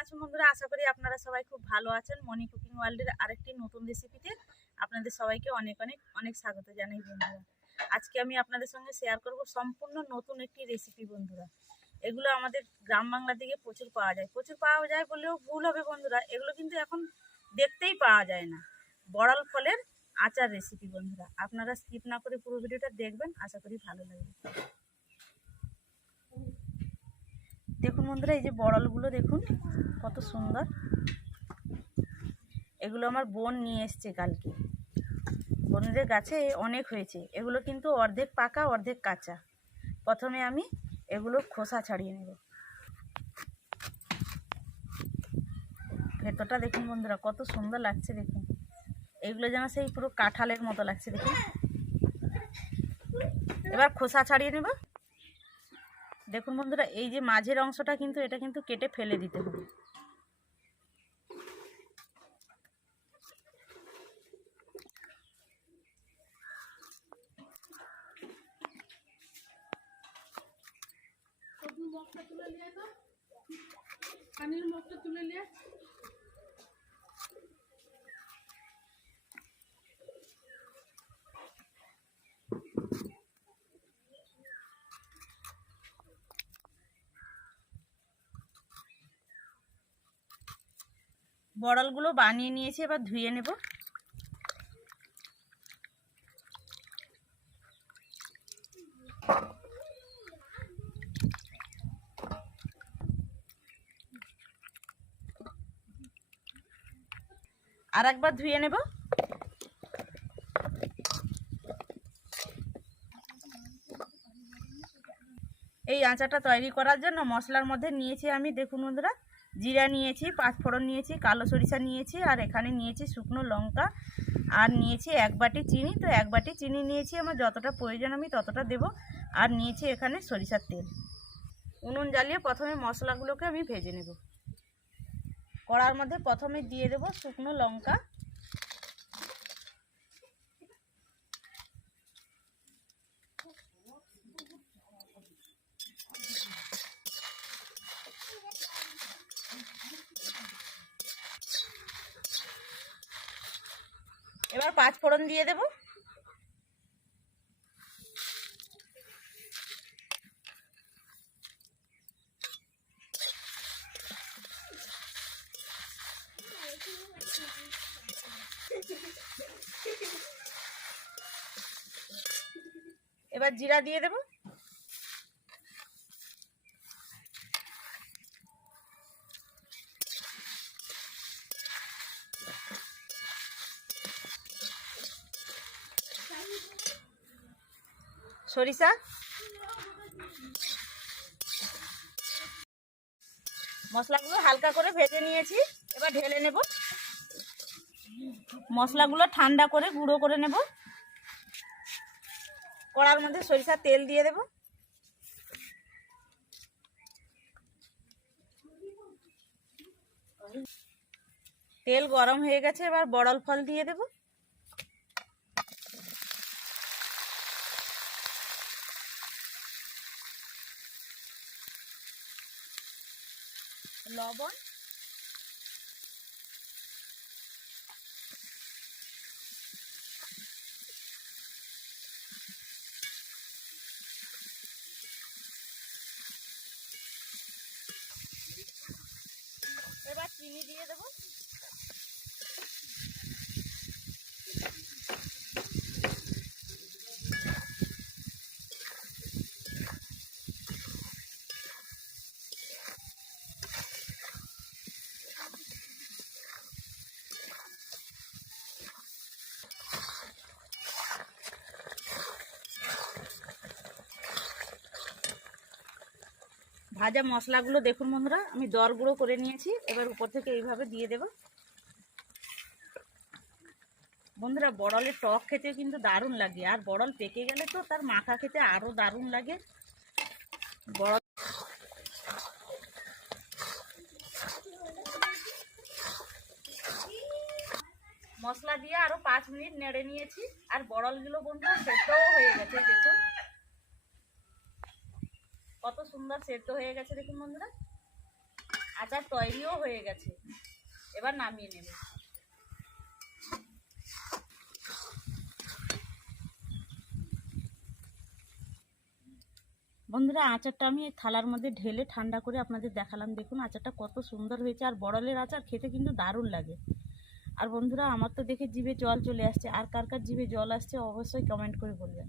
আছেন বন্ধুরা? আশা করি আপনারা সবাই খুব ভালো আছেন। মনি কুকিং ওয়ার্ল্ডের আরেকটি নতুন রেসিপিতে আপনাদের সবাইকে অনেক অনেক অনেক স্বাগত জানাই বন্ধুরা। আজকে আমি আপনাদের সঙ্গে শেয়ার করব সম্পূর্ণ নতুন একটি রেসিপি বন্ধুরা। এগুলো আমাদের গ্রাম বাংলা দিকে প্রচুর পাওয়া যায় বললেও ভুল হবে বন্ধুরা। এগুলো কিন্তু এখন দেখতেই পাওয়া যায় না। বড়াল ফলের আচার রেসিপি বন্ধুরা। আপনারা স্কিপ না করে পুরো ভিডিওটা দেখবেন, আশা করি ভালো লাগবে। দেখুন বন্ধুরা, এই যে বড়ালগুলো দেখুন কত সুন্দর। এগুলো আমার বোন নিয়ে এসছে কালকে। বোনদের গাছে অনেক হয়েছে। এগুলো কিন্তু অর্ধেক পাকা অর্ধেক কাঁচা। প্রথমে আমি এগুলো খোসা ছাড়িয়ে নেব। ভেতরটা দেখুন বন্ধুরা কত সুন্দর লাগছে। দেখুন এগুলো যেন সেই পুরো কাঁঠালের মতো লাগছে। দেখুন এবার খোসা ছাড়িয়ে নেব। দেখুন বন্ধুরা, এই যে মাঝের অংশটা কিন্তু এটা কিন্তু কেটে ফেলে দিতে হবে। বড়ালগুলো বানিয়ে নিয়েছি, এবার ধুয়ে নেব। আর একবার ধুয়ে নেব। এই আচারটা তৈরি করার জন্য মশলার মধ্যে নিয়েছি আমি, দেখুন বন্ধুরা, জিরা নিয়েছি, পাঁচফোড়ন নিয়েছি, কালো সরিষা নিয়েছি, আর এখানে নিয়েছি শুকনো লঙ্কা, আর নিয়েছি এক বাটি চিনি। তো এক বাটি চিনি নিয়েছি, আমার যতটা প্রয়োজন আমি ততটা দেব। আর নিয়েছি এখানে সরিষার তেল। উনুন জ্বালিয়ে প্রথমে মশলাগুলোকে আমি ভেজে নেব। কড়ার মধ্যে প্রথমে দিয়ে দেব শুকনো লঙ্কা, এবার পাঁচফোড়ন দিয়ে দেব। এবার জিরা দিয়ে দেব। সরিষা, মশলাগুলো হালকা করে ভেজে নিয়েছি, এবার ঢেলে নেব। মশলাগুলো ঠান্ডা করে গুঁড়ো করে নেব। কড়ার মধ্যে সরিষার তেল দিয়ে দেব। তেল গরম হয়ে গেছে, এবার বড়াল ফল দিয়ে দেব। লবণ, এবার চিনি দিয়ে দেব। ভাজা মশলাগুলো দেখুন বন্ধুরা, আমি দর গুঁড়ো করে নিয়েছি। এবার উপর থেকে এইভাবে দিয়ে দেব। বন্ধুরা, বড়ালের টক খেতে কিন্তু দারুণ লাগে, আর বড়াল পেকে গেলে তো তার মাখা খেতে আরও দারুণ লাগে। বড়াল মশলা দিয়ে আরও 5 মিনিট নেড়ে নিয়েছি, আর বড়ালগুলো বন্ধুরা সেদ্ধও হয়ে গেছে। দেখুন কত সুন্দর সেদ্ধ হয়ে গেছে, দেখুন বন্ধুরা। আচার তৈরিও হয়ে গেছে, এবার নামিয়ে নেব। বন্ধুরা, আচারটা আমি এই থালার মধ্যে ঢেলে ঠান্ডা করে আপনাদের দেখালাম। দেখুন আচারটা কত সুন্দর হয়েছে, আর বড়লের আচার খেতে কিন্তু দারুণ লাগে। আর বন্ধুরা, আমার তো দেখে জিভে জল চলে আসছে, আর কার কার জিভে জল আসছে অবশ্যই কমেন্ট করে বলবেন।